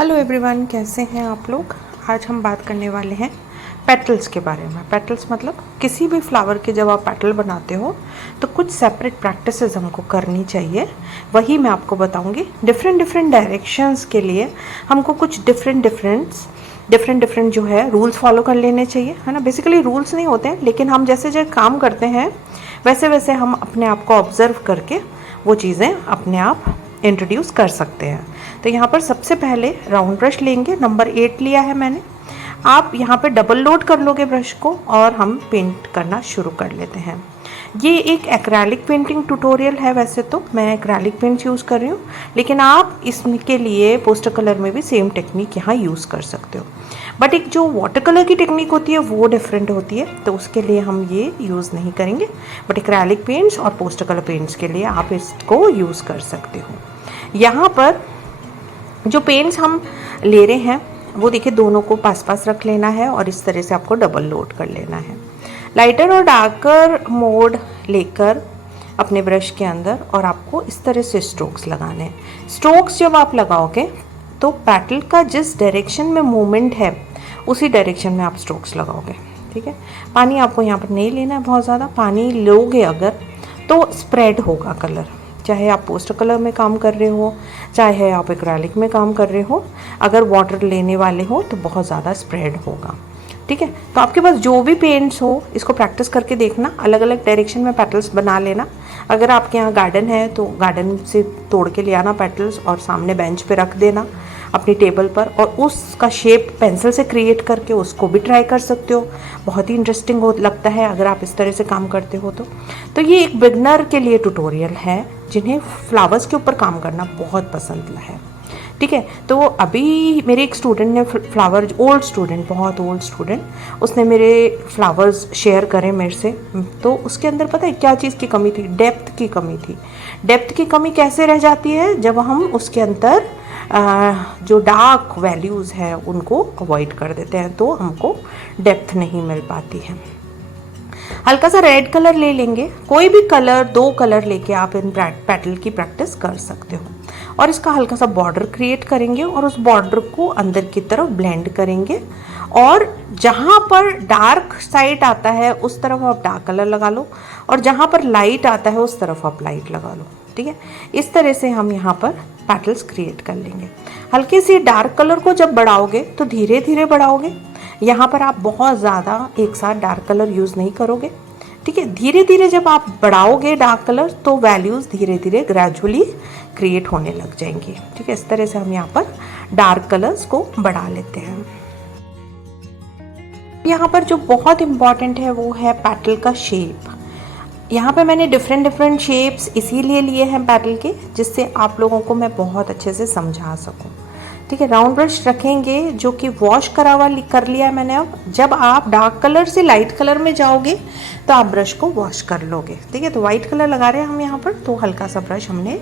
Hello everyone, कैसे हैं आप लोग। आज हम बात करने वाले हैं पेटल्स के बारे में। पेटल्स मतलब किसी भी फ्लावर के जब आप पेटल बनाते हो तो कुछ सेपरेट प्रैक्टिसेस हमको करनी चाहिए, वही मैं आपको बताऊंगी। डिफरेंट डायरेक्शंस के लिए हमको कुछ डिफरेंट जो है रूल्स फॉलो कर लेने चाहिए, है ना। बेसिकली रूल्स नहीं होते हैं, लेकिन हम जैसे जैसे काम करते हैं वैसे वैसे हम अपने आप को ऑब्जर्व करके वो चीज़ें अपने आप इंट्रोड्यूस कर सकते हैं। तो यहाँ पर सबसे पहले राउंड ब्रश लेंगे, नंबर 8 लिया है मैंने। आप यहाँ पे डबल लोड कर लोगे ब्रश को और हम पेंट करना शुरू कर लेते हैं। ये एक एक्रेलिक पेंटिंग ट्यूटोरियल है, वैसे तो मैं एक्रेलिक पेंट्स यूज़ कर रही हूँ, लेकिन आप इसके लिए पोस्टर कलर में भी सेम टेक्निक यहाँ यूज़ कर सकते हो। बट एक जो वाटर कलर की टेक्निक होती है वो डिफरेंट होती है, तो उसके लिए हम ये यूज़ नहीं करेंगे। बट एक्रेलिक पेंट्स और पोस्टर कलर पेंट्स के लिए आप इसको यूज़ कर सकते हो। यहाँ पर जो पेंट्स हम ले रहे हैं वो देखिए, दोनों को पास पास रख लेना है और इस तरह से आपको डबल लोड कर लेना है। लाइटर और डार्कर मोड लेकर अपने ब्रश के अंदर और आपको इस तरह से स्ट्रोक्स लगाने हैं। स्ट्रोक्स जब आप लगाओगे तो पैटल का जिस डायरेक्शन में मूवमेंट है उसी डायरेक्शन में आप स्ट्रोक्स लगाओगे, ठीक है। पानी आपको यहाँ पर नहीं लेना है बहुत ज़्यादा। पानी लोगे अगर तो स्प्रेड होगा कलर, चाहे आप पोस्टर कलर में काम कर रहे हो, चाहे आप एक्रेलिक में काम कर रहे हो। अगर वाटर लेने वाले हो तो बहुत ज़्यादा स्प्रेड होगा, ठीक है। तो आपके पास जो भी पेंट्स हो इसको प्रैक्टिस करके देखना, अलग अलग डायरेक्शन में पेटल्स बना लेना। अगर आपके यहाँ गार्डन है तो गार्डन से तोड़ के ले आना पेटल्स और सामने बेंच पे रख देना अपनी टेबल पर, और उसका शेप पेंसिल से क्रिएट करके उसको भी ट्राई कर सकते हो। बहुत ही इंटरेस्टिंग लगता है अगर आप इस तरह से काम करते हो तो ये एक बिगनर के लिए ट्यूटोरियल है जिन्हें फ्लावर्स के ऊपर काम करना बहुत पसंद है, ठीक है। तो अभी मेरे एक स्टूडेंट ने ओल्ड स्टूडेंट, बहुत ओल्ड स्टूडेंट, उसने मेरे फ्लावर्स शेयर करे मेरे से। तो उसके अंदर पता है क्या चीज़ की कमी थी? डेप्थ की कमी थी। डेप्थ की कमी कैसे रह जाती है? जब हम उसके अंदर जो डार्क वैल्यूज़ हैं उनको अवॉइड कर देते हैं तो हमको डेप्थ नहीं मिल पाती है। हल्का सा रेड कलर ले लेंगे, कोई भी कलर, 2 कलर लेके आप इन पेटल की प्रैक्टिस कर सकते हो। और इसका हल्का सा बॉर्डर क्रिएट करेंगे और उस बॉर्डर को अंदर की तरफ ब्लेंड करेंगे, और जहाँ पर डार्क साइड आता है उस तरफ आप डार्क कलर लगा लो और जहाँ पर लाइट आता है उस तरफ आप लाइट लगा लो, ठीक है। इस तरह से हम यहाँ पर पेटल्स क्रिएट कर लेंगे। हल्के से डार्क कलर को जब बढ़ाओगे तो धीरे धीरे बढ़ाओगे। यहाँ पर आप बहुत ज़्यादा एक साथ डार्क कलर यूज़ नहीं करोगे, ठीक है। धीरे धीरे जब आप बढ़ाओगे डार्क कलर तो वैल्यूज़ धीरे धीरे ग्रेजुअली क्रिएट होने लग जाएंगी, ठीक है। इस तरह से हम यहाँ पर डार्क कलर्स को बढ़ा लेते हैं। यहाँ पर जो बहुत इम्पॉर्टेंट है वो है पेटल का शेप। यहाँ पे मैंने डिफरेंट शेप्स इसीलिए लिए हैं पेटल के, जिससे आप लोगों को मैं बहुत अच्छे से समझा सकूँ, ठीक है। राउंड ब्रश रखेंगे जो कि वॉश करा हुआ कर लिया है मैंने। अब जब आप डार्क कलर से लाइट कलर में जाओगे तो आप ब्रश को वॉश कर लोगे, ठीक है। तो वाइट कलर लगा रहे हैं हम यहाँ पर, तो हल्का सा ब्रश हमने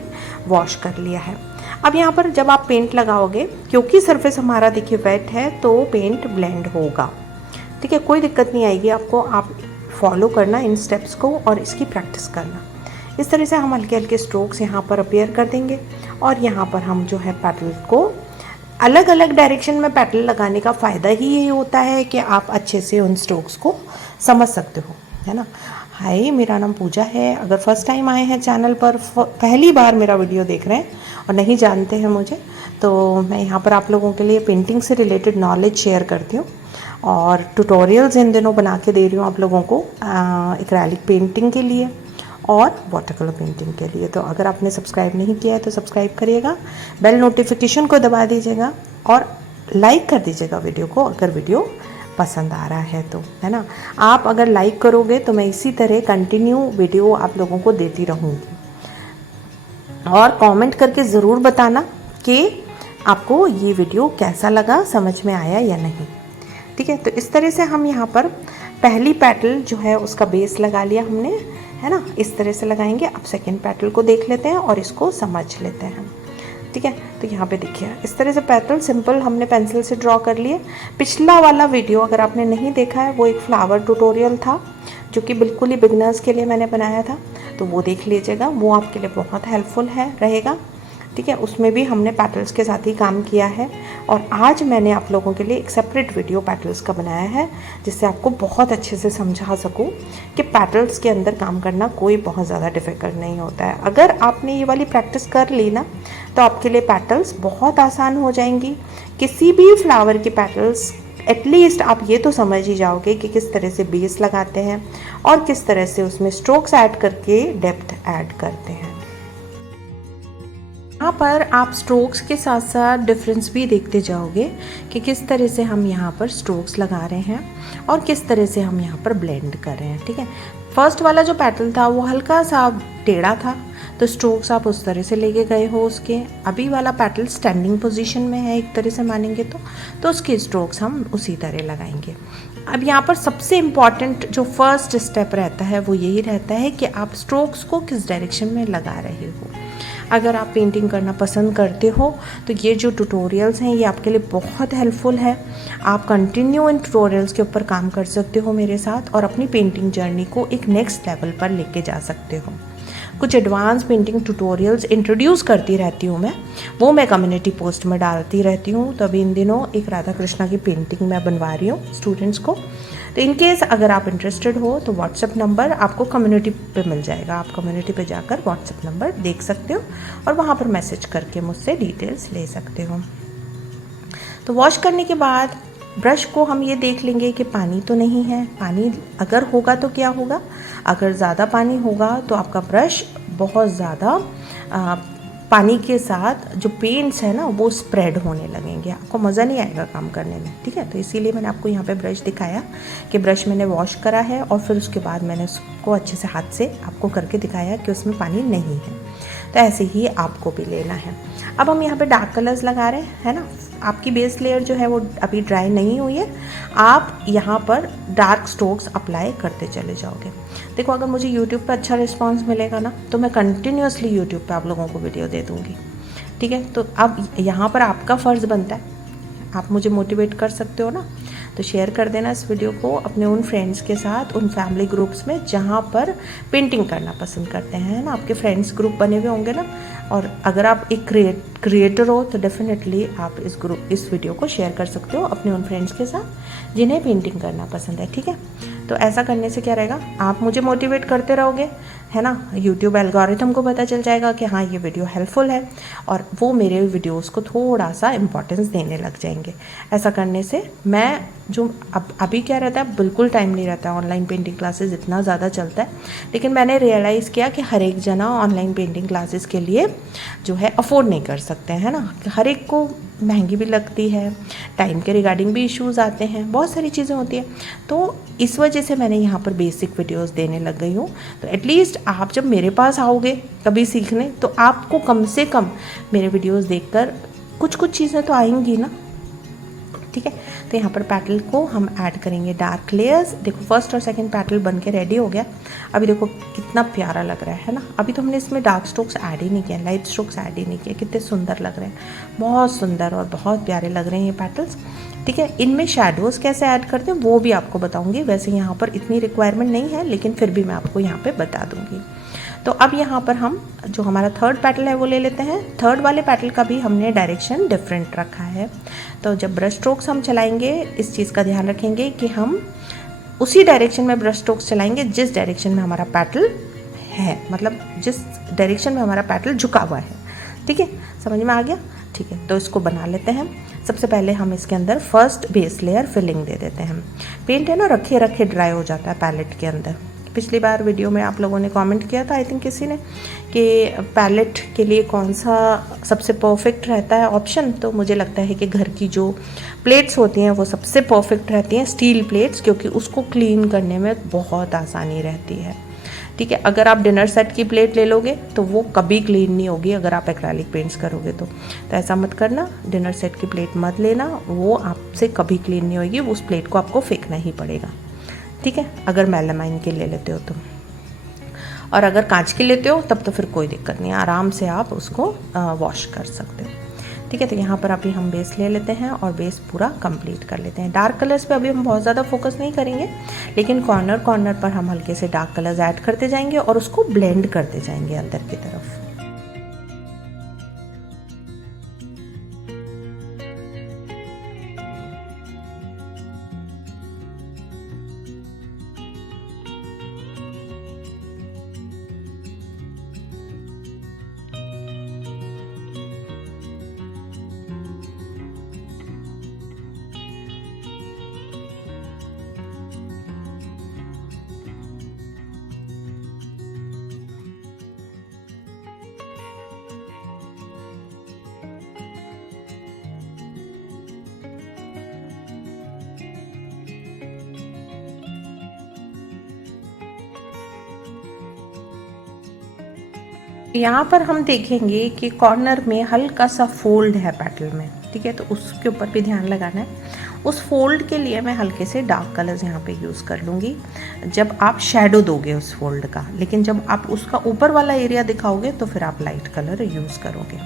वॉश कर लिया है। अब यहाँ पर जब आप पेंट लगाओगे, क्योंकि सरफेस हमारा देखिए वेट है तो पेंट ब्लेंड होगा, ठीक है। कोई दिक्कत नहीं आएगी आपको, आप फॉलो करना इन स्टेप्स को और इसकी प्रैक्टिस करना। इस तरह से हम हल्के हल्के स्ट्रोक्स यहाँ पर अपीयर कर देंगे और यहाँ पर हम जो है पेटल को अलग अलग डायरेक्शन में पेटल लगाने का फ़ायदा ही यही होता है कि आप अच्छे से उन स्ट्रोक्स को समझ सकते हो, है ना। हाय, मेरा नाम पूजा है। अगर फर्स्ट टाइम आए हैं चैनल पर, पहली बार मेरा वीडियो देख रहे हैं और नहीं जानते हैं मुझे, तो मैं यहाँ पर आप लोगों के लिए पेंटिंग से रिलेटेड नॉलेज शेयर करती हूँ और ट्यूटोरियल्स इन दिनों बना के दे रही हूँ आप लोगों को एक्रेलिक पेंटिंग के लिए और वाटर कलर पेंटिंग के लिए। तो अगर आपने सब्सक्राइब नहीं किया है तो सब्सक्राइब करिएगा, बेल नोटिफिकेशन को दबा दीजिएगा और लाइक कर दीजिएगा वीडियो को अगर वीडियो पसंद आ रहा है तो, है ना। आप अगर लाइक करोगे तो मैं इसी तरह कंटिन्यू वीडियो आप लोगों को देती रहूँगी। और कमेंट करके ज़रूर बताना कि आपको ये वीडियो कैसा लगा, समझ में आया या नहीं, ठीक है। तो इस तरह से हम यहाँ पर पहली पेटल जो है उसका बेस लगा लिया हमने, है ना। इस तरह से लगाएंगे। अब सेकंड पेटल को देख लेते हैं और इसको समझ लेते हैं, ठीक है। तो यहाँ पे देखिए इस तरह से पेटल सिंपल हमने पेंसिल से ड्रॉ कर लिए। पिछला वाला वीडियो अगर आपने नहीं देखा है वो एक फ्लावर ट्यूटोरियल था जो कि बिल्कुल ही बिगनर्स के लिए मैंने बनाया था, तो वो देख लीजिएगा, वो आपके लिए बहुत हेल्पफुल है रहेगा। ठीक है, उसमें भी हमने पेटल्स के साथ ही काम किया है। और आज मैंने आप लोगों के लिए एक सेपरेट वीडियो पेटल्स का बनाया है, जिससे आपको बहुत अच्छे से समझा सकूं कि पेटल्स के अंदर काम करना कोई बहुत ज़्यादा डिफ़िकल्ट नहीं होता है। अगर आपने ये वाली प्रैक्टिस कर ली ना, तो आपके लिए पेटल्स बहुत आसान हो जाएंगी। किसी भी फ्लावर की पेटल्स एटलीस्ट आप ये तो समझ ही जाओगे कि किस तरह से बेस लगाते हैं और किस तरह से उसमें स्ट्रोक्स ऐड करके डेप्थ ऐड करते हैं। यहाँ पर आप स्ट्रोक्स के साथ साथ डिफरेंस भी देखते जाओगे कि किस तरह से हम यहाँ पर स्ट्रोक्स लगा रहे हैं और किस तरह से हम यहाँ पर ब्लेंड कर रहे हैं। ठीक है, फर्स्ट वाला जो पैटर्न था वो हल्का सा टेढ़ा था, तो स्ट्रोक्स आप उस तरह से लेके गए हो उसके। अभी वाला पैटर्न स्टैंडिंग पोजीशन में है एक तरह से मानेंगे तो उसके स्ट्रोक्स हम उसी तरह लगाएंगे। अब यहाँ पर सबसे इम्पॉर्टेंट जो फर्स्ट स्टेप रहता है वो यही रहता है कि आप स्ट्रोक्स को किस डायरेक्शन में लगा रहे हो। अगर आप पेंटिंग करना पसंद करते हो तो ये जो ट्यूटोरियल्स हैं ये आपके लिए बहुत हेल्पफुल है। आप कंटिन्यू इन ट्यूटोरियल्स के ऊपर काम कर सकते हो मेरे साथ और अपनी पेंटिंग जर्नी को एक नेक्स्ट लेवल पर लेके जा सकते हो। कुछ एडवांस पेंटिंग ट्यूटोरियल्स इंट्रोड्यूस करती रहती हूँ वो मैं कम्युनिटी पोस्ट में डालती रहती हूँ। तो अभी इन दिनों एक राधा कृष्णा की पेंटिंग मैं बनवा रही हूँ स्टूडेंट्स को। तो इन केस अगर आप इंटरेस्टेड हो तो व्हाट्सएप नंबर आपको कम्युनिटी पे मिल जाएगा। आप कम्युनिटी पे जाकर व्हाट्सएप नंबर देख सकते हो और वहाँ पर मैसेज करके मुझसे डिटेल्स ले सकते हो। तो वॉश करने के बाद ब्रश को हम ये देख लेंगे कि पानी तो नहीं है। पानी अगर होगा तो क्या होगा, अगर ज़्यादा पानी होगा तो आपका ब्रश बहुत ज़्यादा पानी के साथ जो पेंट्स है ना वो स्प्रेड होने लगेंगे, आपको मज़ा नहीं आएगा काम करने में। ठीक है, तो इसीलिए मैंने आपको यहाँ पे ब्रश दिखाया कि ब्रश मैंने वॉश करा है और फिर उसके बाद मैंने उसको अच्छे से हाथ से आपको करके दिखाया कि उसमें पानी नहीं है। तो ऐसे ही आपको भी लेना है। अब हम यहाँ पे डार्क कलर्स लगा रहे हैं, है ना। आपकी बेस लेयर जो है वो अभी ड्राई नहीं हुई है, आप यहाँ पर डार्क स्ट्रोक्स अप्लाई करते चले जाओगे। देखो, अगर मुझे YouTube पर अच्छा रिस्पांस मिलेगा ना तो मैं कंटिन्यूअसली YouTube पे आप लोगों को वीडियो दे दूँगी। ठीक है, तो अब यहाँ पर आपका फ़र्ज़ बनता है, आप मुझे मोटिवेट कर सकते हो ना, तो शेयर कर देना इस वीडियो को अपने उन फ्रेंड्स के साथ, उन फैमिली ग्रुप्स में जहाँ पर पेंटिंग करना पसंद करते हैं ना। आपके फ्रेंड्स ग्रुप बने हुए होंगे ना, और अगर आप एक क्रिएटर हो तो डेफिनेटली आप इस वीडियो को शेयर कर सकते हो अपने उन फ्रेंड्स के साथ जिन्हें पेंटिंग करना पसंद है। ठीक है, तो ऐसा करने से क्या रहेगा, आप मुझे मोटिवेट करते रहोगे, है ना। यूट्यूब एल्गोरिथम को पता चल जाएगा कि हाँ ये वीडियो हेल्पफुल है और वो मेरे वीडियोस को थोड़ा सा इम्पोर्टेंस देने लग जाएंगे। ऐसा करने से मैं जो अभी क्या रहता है, बिल्कुल टाइम नहीं रहता है, ऑनलाइन पेंटिंग क्लासेस इतना ज़्यादा चलता है, लेकिन मैंने रियलाइज़ किया कि हर एक जना ऑनलाइन पेंटिंग क्लासेस के लिए जो है अफोर्ड नहीं कर सकते हैं ना। हर एक को महंगी भी लगती है, टाइम के रिगार्डिंग भी इश्यूज़ आते हैं, बहुत सारी चीज़ें होती हैं। तो इस वजह से मैंने यहाँ पर बेसिक वीडियोस देने लग गई हूँ। तो एटलीस्ट आप जब मेरे पास आओगे कभी सीखने तो आपको कम से कम मेरे वीडियोस देखकर कुछ चीज़ें तो आएंगी ना। ठीक है, तो यहाँ पर पैटल को हम ऐड करेंगे डार्क लेयर्स। देखो, फर्स्ट और सेकंड पैटल बन के रेडी हो गया। अभी देखो कितना प्यारा लग रहा है ना। अभी तो हमने इसमें डार्क स्ट्रोक्स ऐड ही नहीं किया, लाइट स्ट्रोक्स ऐड ही नहीं किया। कितने सुंदर लग रहे हैं, बहुत सुंदर और बहुत प्यारे लग रहे हैं ये पैटल्स। ठीक है, इनमें शेडोज़ कैसे ऐड करते हैं वो भी आपको बताऊँगी। वैसे यहाँ पर इतनी रिक्वायरमेंट नहीं है, लेकिन फिर भी मैं आपको यहाँ पर बता दूँगी। तो अब यहाँ पर हम जो हमारा थर्ड पैटल है वो ले लेते हैं। थर्ड वाले पैटल का भी हमने डायरेक्शन डिफरेंट रखा है। तो जब ब्रश स्ट्रोक्स हम चलाएंगे इस चीज़ का ध्यान रखेंगे कि हम उसी डायरेक्शन में ब्रश स्ट्रोक्स चलाएंगे जिस डायरेक्शन में हमारा पैटल है, मतलब जिस डायरेक्शन में हमारा पैटल झुका हुआ है। ठीक है, समझ में आ गया। ठीक है, तो इसको बना लेते हैं। सबसे पहले हम इसके अंदर फर्स्ट बेस लेयर फिलिंग दे देते हैं। पेंट है ना रखे रखे ड्राई हो जाता है पैलेट के अंदर। पिछली बार वीडियो में आप लोगों ने कमेंट किया था, आई थिंक किसी ने, कि पैलेट के लिए कौन सा सबसे परफेक्ट रहता है ऑप्शन। तो मुझे लगता है कि घर की जो प्लेट्स होती हैं वो सबसे परफेक्ट रहती हैं, स्टील प्लेट्स, क्योंकि उसको क्लीन करने में बहुत आसानी रहती है। ठीक है, अगर आप डिनर सेट की प्लेट ले लोगे तो वो कभी क्लीन नहीं होगी अगर आप एक्रेलिक पेंट्स करोगे तो ऐसा मत करना। डिनर सेट की प्लेट मत लेना, वो आपसे कभी क्लीन नहीं होगी, उस प्लेट को आपको फेंकना ही पड़ेगा। ठीक है, अगर मेलामाइन के ले लेते हो तो। और अगर कांच के लेते हो तब तो फिर कोई दिक्कत नहीं है, आराम से आप उसको वॉश कर सकते हो। ठीक है, तो यहाँ पर अभी हम बेस ले लेते हैं और बेस पूरा कंप्लीट कर लेते हैं। डार्क कलर्स पे अभी हम बहुत ज़्यादा फोकस नहीं करेंगे, लेकिन कॉर्नर पर हम हल्के से डार्क कलर्स ऐड करते जाएंगे और उसको ब्लेंड करते जाएंगे अंदर की तरफ। यहाँ पर हम देखेंगे कि कॉर्नर में हल्का सा फोल्ड है पेटल में, ठीक है, तो उसके ऊपर भी ध्यान लगाना है। उस फोल्ड के लिए मैं हल्के से डार्क कलर्स यहाँ पे यूज़ कर लूँगी जब आप शेडो दोगे उस फोल्ड का, लेकिन जब आप उसका ऊपर वाला एरिया दिखाओगे तो फिर आप लाइट कलर यूज़ करोगे,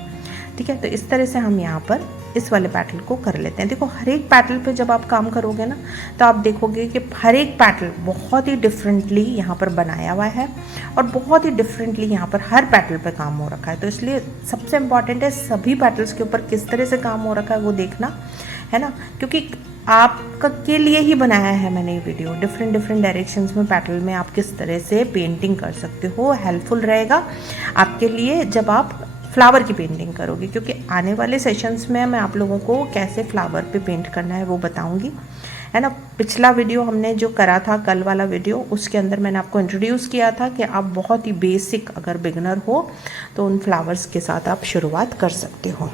ठीक है। तो इस तरह से हम यहाँ पर इस वाले पैटल को कर लेते हैं। देखो हर एक पैटल पे जब आप काम करोगे ना तो आप देखोगे कि हर एक पैटल बहुत ही डिफरेंटली यहाँ पर बनाया हुआ है और बहुत ही डिफरेंटली यहाँ पर हर पैटल पे काम हो रखा है। तो इसलिए सबसे इम्पॉर्टेंट है सभी पैटल्स के ऊपर किस तरह से काम हो रखा है वो देखना, है ना, क्योंकि आपका के लिए ही बनाया है मैंने ये वीडियो। डिफरेंट डिफरेंट डायरेक्शंस में पैटल में आप किस तरह से पेंटिंग कर सकते हो, हेल्पफुल रहेगा आपके लिए जब आप फ्लावर की पेंटिंग करोगे, क्योंकि आने वाले सेशंस में मैं आप लोगों को कैसे फ्लावर पे पेंट करना है वो बताऊंगी, है ना। पिछला वीडियो हमने जो करा था, कल वाला वीडियो, उसके अंदर मैंने आपको इंट्रोड्यूस किया था कि आप बहुत ही बेसिक अगर बिगनर हो तो उन फ्लावर्स के साथ आप शुरुआत कर सकते हो,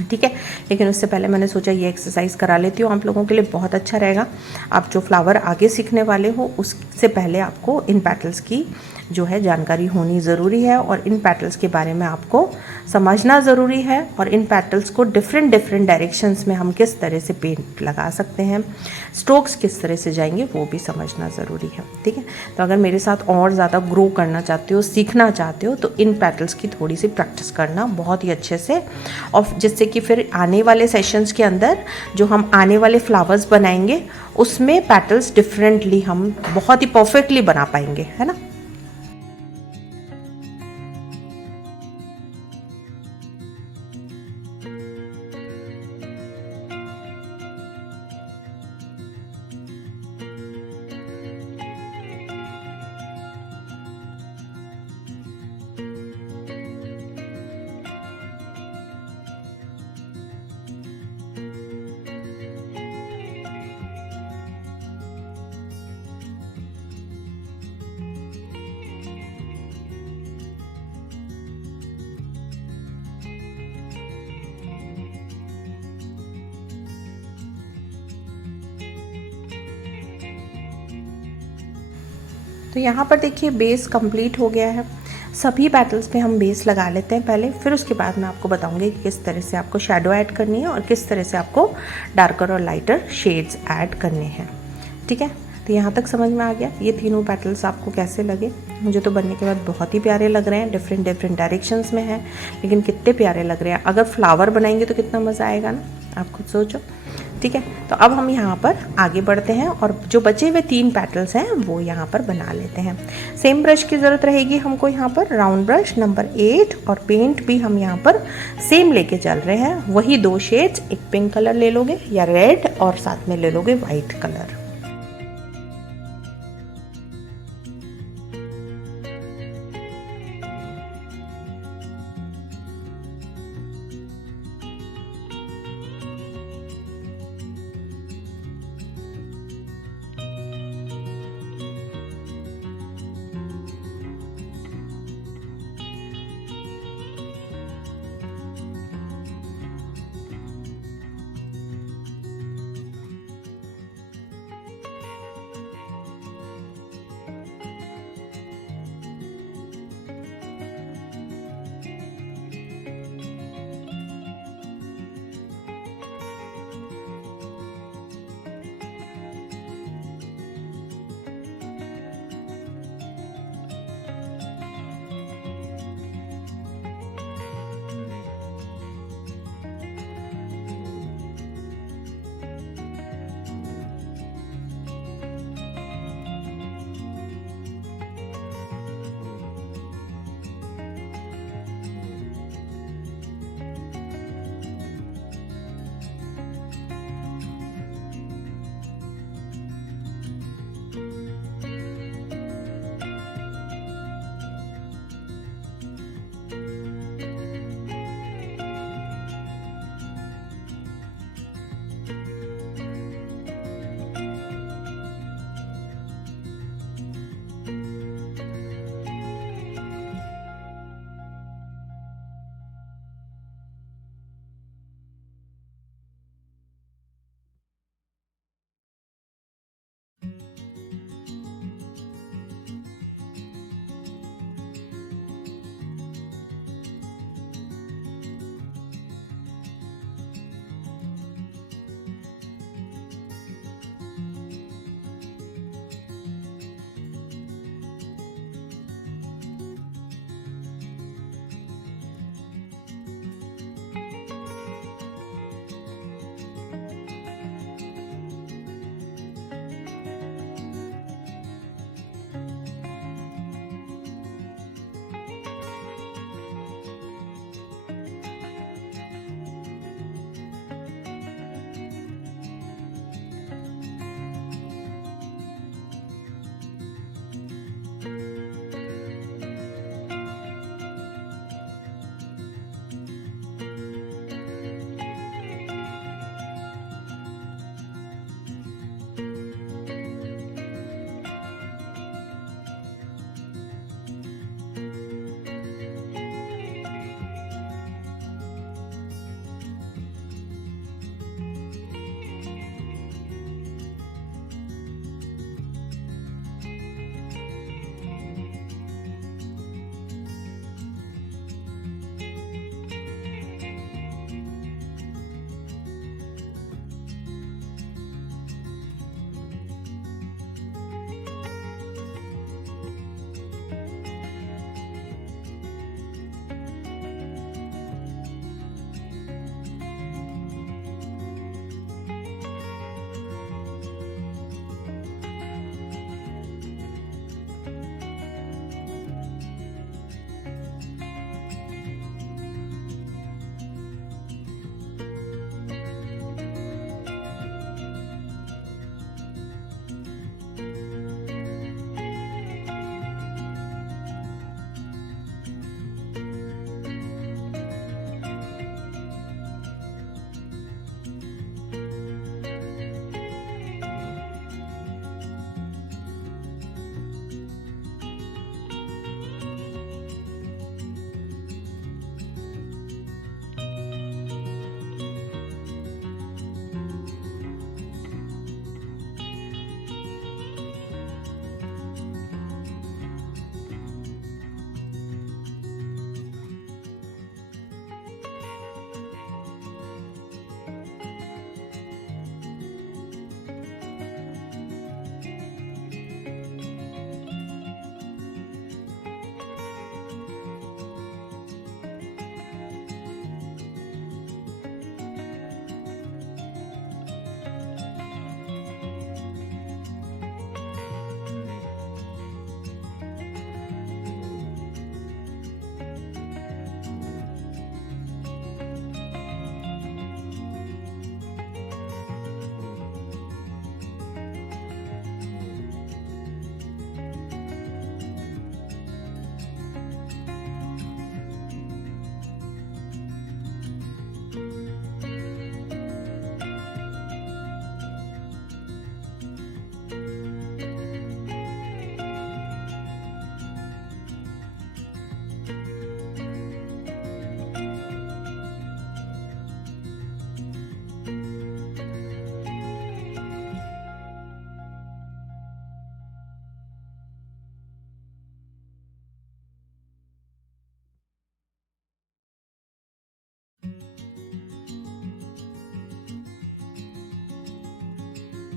ठीक है। लेकिन उससे पहले मैंने सोचा ये एक्सरसाइज करा लेती हूँ आप लोगों के लिए, बहुत अच्छा रहेगा। आप जो फ्लावर आगे सीखने वाले हो उससे पहले आपको इन पेटल्स की जो है जानकारी होनी ज़रूरी है और इन पेटल्स के बारे में आपको समझना ज़रूरी है और इन पेटल्स को डिफरेंट डिफरेंट डायरेक्शंस में हम किस तरह से पेंट लगा सकते हैं, स्ट्रोक्स किस तरह से जाएंगे वो भी समझना ज़रूरी है, ठीक है। तो अगर मेरे साथ और ज़्यादा ग्रो करना चाहते हो, सीखना चाहते हो, तो इन पेटल्स की थोड़ी सी प्रैक्टिस करना बहुत ही अच्छे से, और जिससे कि फिर आने वाले सेशंस के अंदर जो हम आने वाले फ्लावर्स बनाएंगे उसमें पेटल्स डिफरेंटली हम बहुत ही परफेक्टली बना पाएंगे, है ना। तो यहाँ पर देखिए बेस कंप्लीट हो गया है। सभी पेटल्स पे हम बेस लगा लेते हैं पहले, फिर उसके बाद मैं आपको बताऊंगी कि किस तरह से आपको शैडो ऐड करनी है और किस तरह से आपको डार्कर और लाइटर शेड्स ऐड करने हैं, ठीक है। तो यहाँ तक समझ में आ गया ये तीनों पेटल्स आपको कैसे लगे। मुझे तो बनने के बाद बहुत ही प्यारे लग रहे हैं, डिफरेंट डिफरेंट डायरेक्शंस में हैं, लेकिन कितने प्यारे लग रहे हैं। अगर फ्लावर बनाएंगे तो कितना मज़ा आएगा ना, आप खुद सोचो, ठीक है। तो अब हम यहाँ पर आगे बढ़ते हैं और जो बचे हुए 3 पेटल्स हैं वो यहाँ पर बना लेते हैं। सेम ब्रश की ज़रूरत रहेगी हमको यहाँ पर, राउंड ब्रश नंबर 8, और पेंट भी हम यहाँ पर सेम लेके चल रहे हैं, वही 2 शेड्स, एक पिंक कलर ले लोगे या रेड और साथ में ले लोगे वाइट कलर।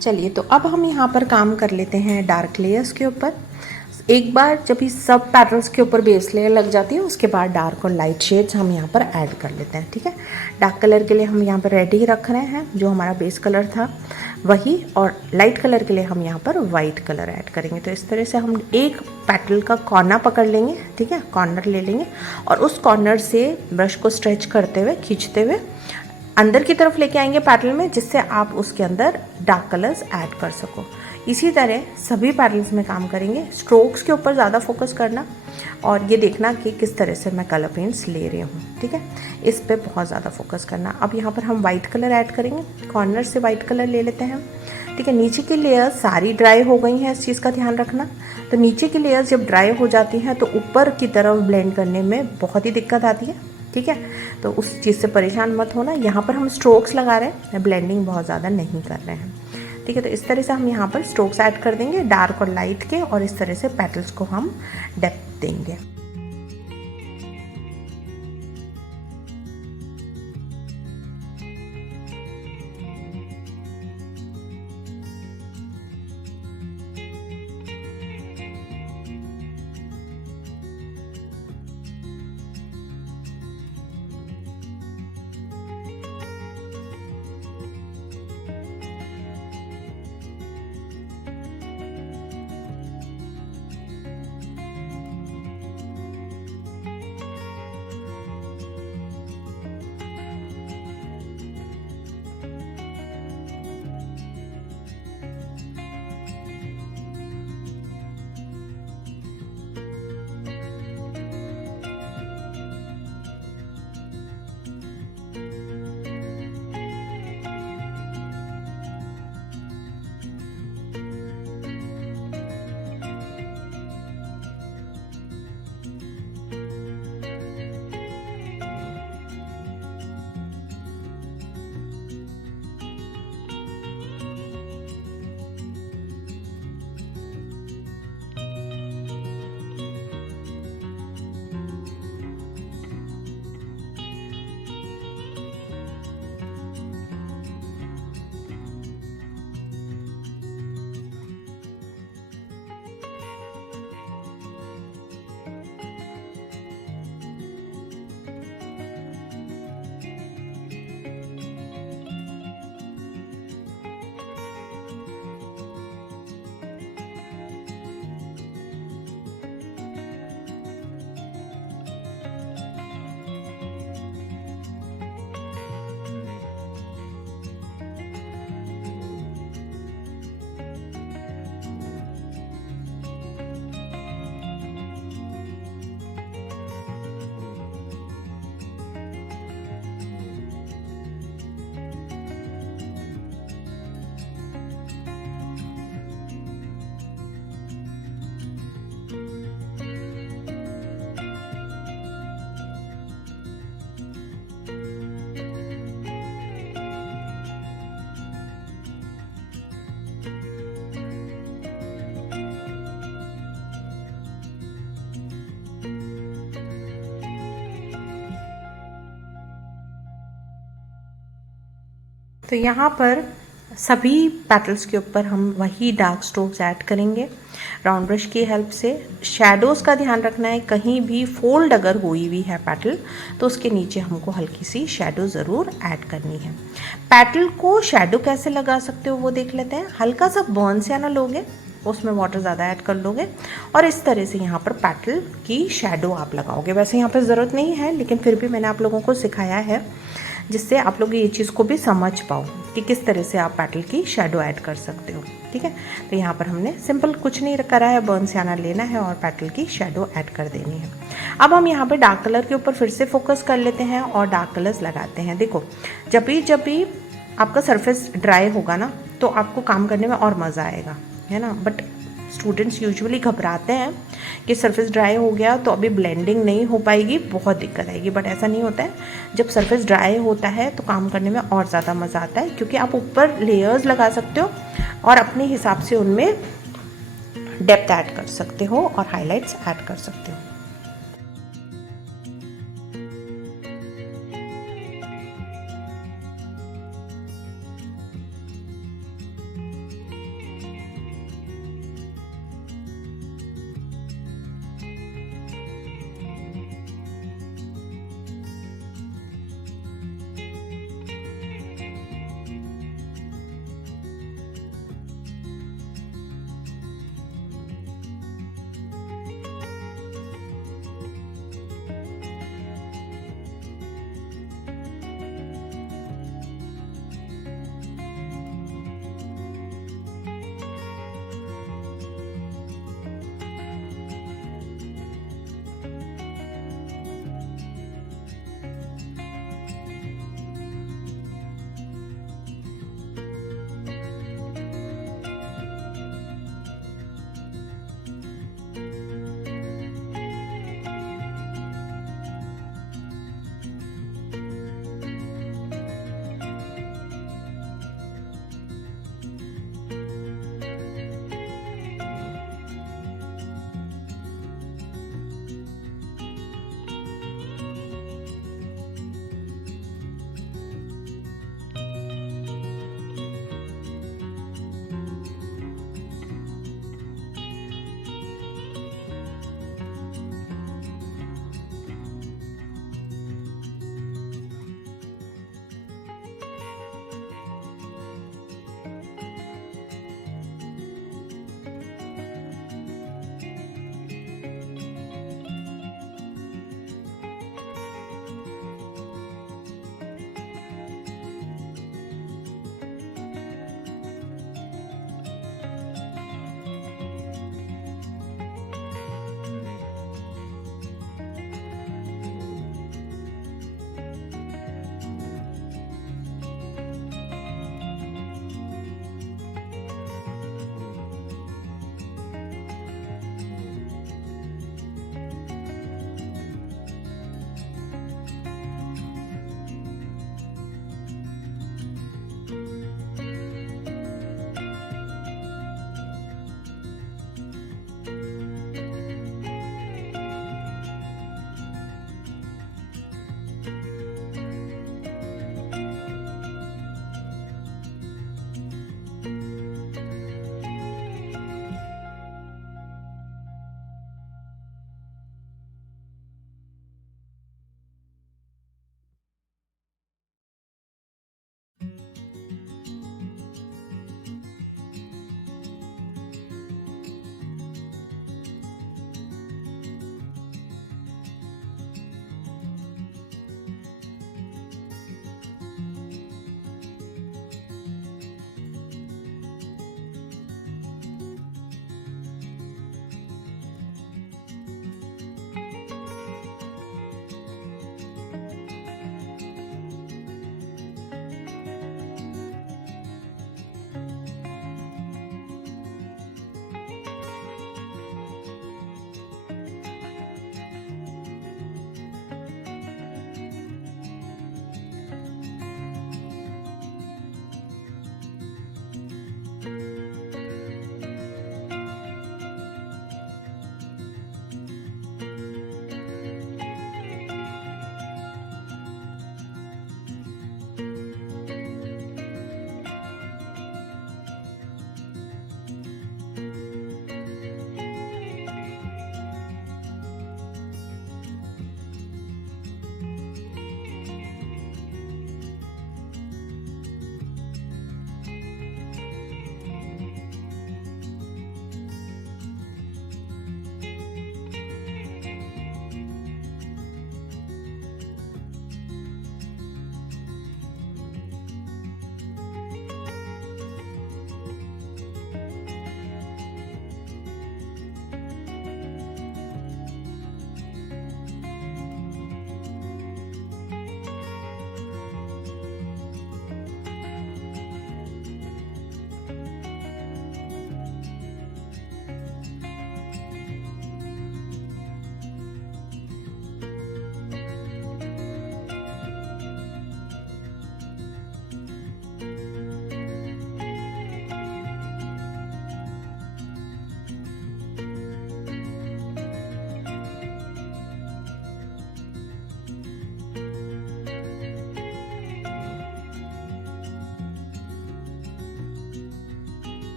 चलिए, तो अब हम यहाँ पर काम कर लेते हैं डार्क लेयर्स के ऊपर। एक बार जब ये सब पैटर्न्स के ऊपर बेस लेयर लग जाती है, उसके बाद डार्क और लाइट शेड्स हम यहाँ पर ऐड कर लेते हैं। ठीक है, डार्क कलर के लिए हम यहाँ पर रेड ही रख रहे हैं, जो हमारा बेस कलर था वही, और लाइट कलर के लिए हम यहाँ पर वाइट कलर ऐड करेंगे। तो इस तरह से हम एक पेटल का कॉर्नर पकड़ लेंगे, ठीक है, कॉर्नर ले लेंगे और उस कॉर्नर से ब्रश को स्ट्रेच करते हुए, खींचते हुए अंदर की तरफ लेके आएंगे पैटल में, जिससे आप उसके अंदर डार्क कलर्स ऐड कर सको। इसी तरह सभी पैटल्स में काम करेंगे। स्ट्रोक्स के ऊपर ज़्यादा फोकस करना और ये देखना कि किस तरह से मैं कलर पेंट्स ले रही हूँ। ठीक है, इस पे बहुत ज़्यादा फोकस करना। अब यहाँ पर हम वाइट कलर ऐड करेंगे, कॉर्नर से वाइट कलर ले लेते हैं। ठीक है, नीचे की लेयर सारी ड्राई हो गई हैं, इस चीज़ का ध्यान रखना। तो नीचे की लेयर्स जब ड्राई हो जाती हैं तो ऊपर की तरफ ब्लेंड करने में बहुत ही दिक्कत आती है। ठीक है, तो उस चीज़ से परेशान मत होना। यहाँ पर हम स्ट्रोक्स लगा रहे हैं, ब्लेंडिंग बहुत ज़्यादा नहीं कर रहे हैं। ठीक है, तो इस तरह से हम यहाँ पर स्ट्रोक्स ऐड कर देंगे डार्क और लाइट के, और इस तरह से पेटल्स को हम डेप्थ देंगे। तो यहाँ पर सभी पेटल्स के ऊपर हम वही डार्क स्ट्रोक्स ऐड करेंगे राउंड ब्रश की हेल्प से। शैडोज़ का ध्यान रखना है, कहीं भी फोल्ड अगर हुई हुई है पेटल तो उसके नीचे हमको हल्की सी शैडो ज़रूर ऐड करनी है। पेटल को शैडो कैसे लगा सकते हो वो देख लेते हैं। हल्का सा बर्न से आना लोगे, उसमें वाटर ज़्यादा ऐड कर लोगे और इस तरह से यहाँ पर पेटल की शैडो आप लगाओगे। वैसे यहाँ पर ज़रूरत नहीं है, लेकिन फिर भी मैंने आप लोगों को सिखाया है जिससे आप लोग ये चीज़ को भी समझ पाओ कि किस तरह से आप पेटल की शैडो ऐड कर सकते हो। ठीक है, तो यहाँ पर हमने सिंपल कुछ नहीं करा है, बर्न से आना लेना है और पेटल की शैडो ऐड कर देनी है। अब हम यहाँ पे डार्क कलर के ऊपर फिर से फोकस कर लेते हैं और डार्क कलर्स लगाते हैं। देखो, जब भी आपका सरफेस ड्राई होगा ना तो आपको काम करने में और मज़ा आएगा, है ना। बट स्टूडेंट्स यूजुअली घबराते हैं कि सरफेस ड्राई हो गया तो अभी ब्लेंडिंग नहीं हो पाएगी, बहुत दिक्कत आएगी। बट ऐसा नहीं होता है, जब सरफेस ड्राई होता है तो काम करने में और ज़्यादा मज़ा आता है, क्योंकि आप ऊपर लेयर्स लगा सकते हो और अपने हिसाब से उनमें डेप्थ ऐड कर सकते हो और हाइलाइट्स ऐड कर सकते हो।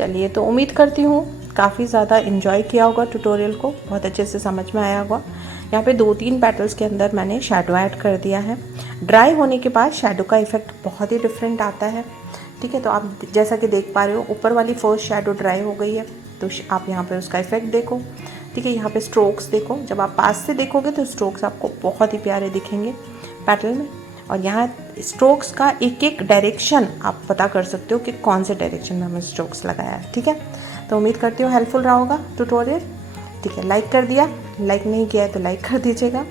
चलिए, तो उम्मीद करती हूँ काफ़ी ज़्यादा इन्जॉय किया होगा ट्यूटोरियल को, बहुत अच्छे से समझ में आया होगा। यहाँ पे 2-3 पेटल्स के अंदर मैंने शेडो ऐड कर दिया है। ड्राई होने के बाद शेडो का इफ़ेक्ट बहुत ही डिफरेंट आता है। ठीक है, तो आप जैसा कि देख पा रहे हो ऊपर वाली फर्स्ट शेडो ड्राई हो गई है, तो आप यहाँ पे उसका इफ़ेक्ट देखो। ठीक है, यहाँ पे स्ट्रोक्स देखो, जब आप पास से देखोगे तो स्ट्रोक्स आपको बहुत ही प्यारे दिखेंगे पेटल में। और यहाँ स्ट्रोक्स का एक एक डायरेक्शन आप पता कर सकते हो कि कौन से डायरेक्शन में हमें स्ट्रोक्स लगाया है। ठीक है, तो उम्मीद करती हूँ हेल्पफुल रहा होगा ट्यूटोरियल। ठीक है, लाइक कर दिया, लाइक नहीं किया है तो लाइक कर दीजिएगा।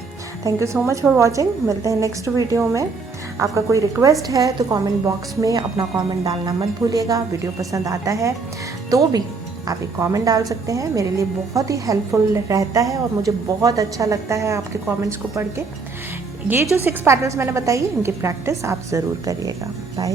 Thank you so much for watching. मिलते हैं नेक्स्ट वीडियो में। आपका कोई रिक्वेस्ट है तो कमेंट बॉक्स में अपना कमेंट डालना मत भूलिएगा। वीडियो पसंद आता है तो भी आप एक कमेंट डाल सकते हैं, मेरे लिए बहुत ही हेल्पफुल रहता है और मुझे बहुत अच्छा लगता है आपके कमेंट्स को पढ़ के। ये जो 6 पैटर्न्स मैंने बताई है इनकी प्रैक्टिस आप ज़रूर करिएगा। बाय।